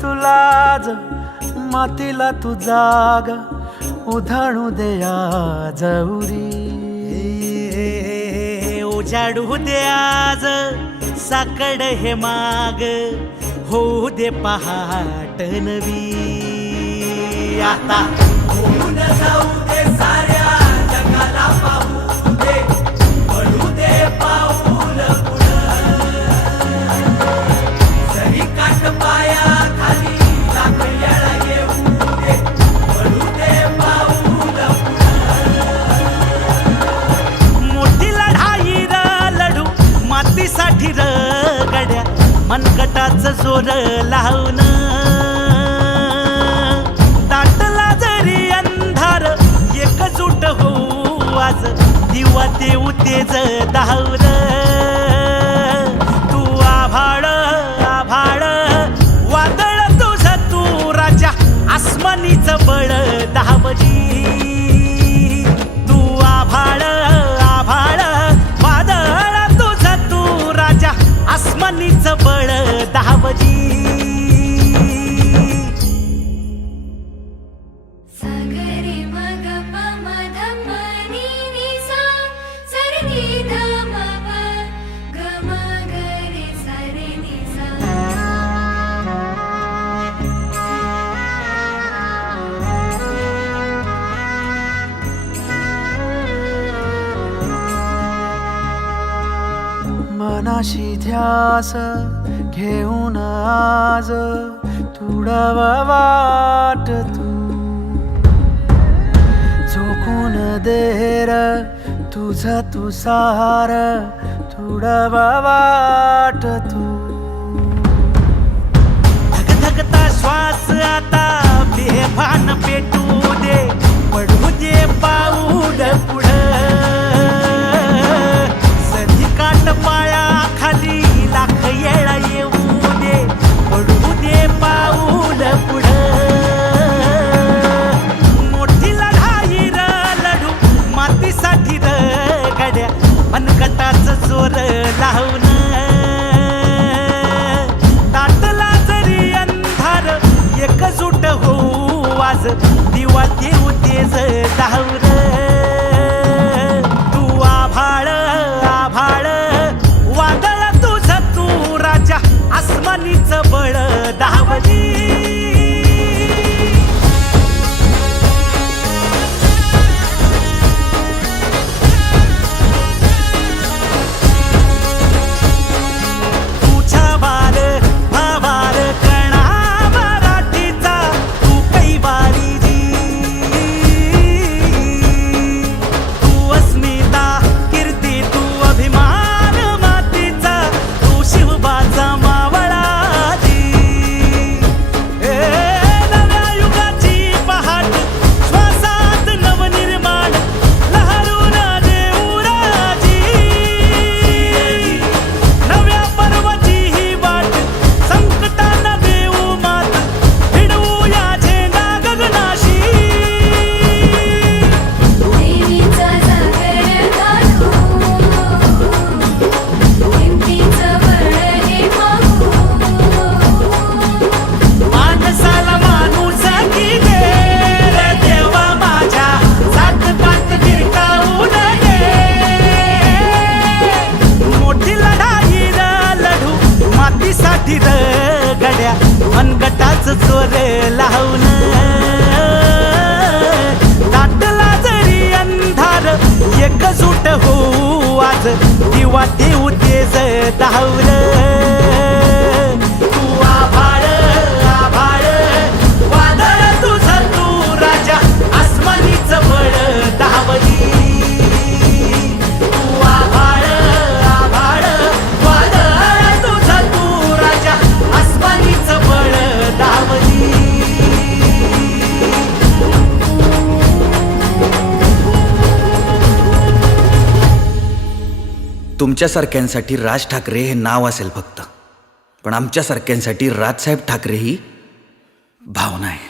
तुलाज मातीला तू जाग उधाणू दे आज उरी उजाडू दे आज साकड हे माग होऊ दे पहाट नवी आता होऊन जाऊ दे साऱ्या जगाला पाहू दे पडू दे पाऊल पुढं जरी काट पाया खाली लाख येळा येऊ दे पडू दे पाऊल मोठी लढाई लढू मातीसाठी र गड्या मनगटाचं जोर लावून दाटला जरी अंधार एकजूट होऊ आज दिवा देऊ तेज धावून तू आभाळ आभाळ वादळ तुझं तू राजा आसमानीचं बळ दावजी तू आभाळ आभाळ वादळ तुझं तू राजा आसमानीचं बळ दावजी मनाशी ध्यास घेऊन आज तुडावा वाट तू झोकून देर तुझं तू सार तुडावा वाट तू धगधगता श्वास आता बेभान पेटू दे पडू दे पाऊल पुढं सधी काट पाया खाली लाख येळा येऊ दे पडू दे पाऊल पुढं मोठी लढाई लढू मातीसाठी गड्या मनगटाचं जोर लावून दाटला जरी अंधार एकजूट होऊ आज दिवा देऊ तेज धावून तू आभाळ आभाळ वादळ तुझं तू राजा आसमानीचं बळ दावजी गड्या मनगटाचं जोर लावून दाटला जरी अंधार एकजूट होऊ आज दिवा देऊ तेज धावून तू आभाळ आभाळ वादळ तुझं तू राजा आसमानीचं बळ दावली तू आभाळ आभाळ वादळ तुझं तू राजा आसमानीचं बळ दावली तुमच्यासारख्यांसाठी राज ठाकरे हे नाव असेल फक्त, पण आमच्यासारख्यांसाठी राजसाहेब ठाकरे ही भावना आहे.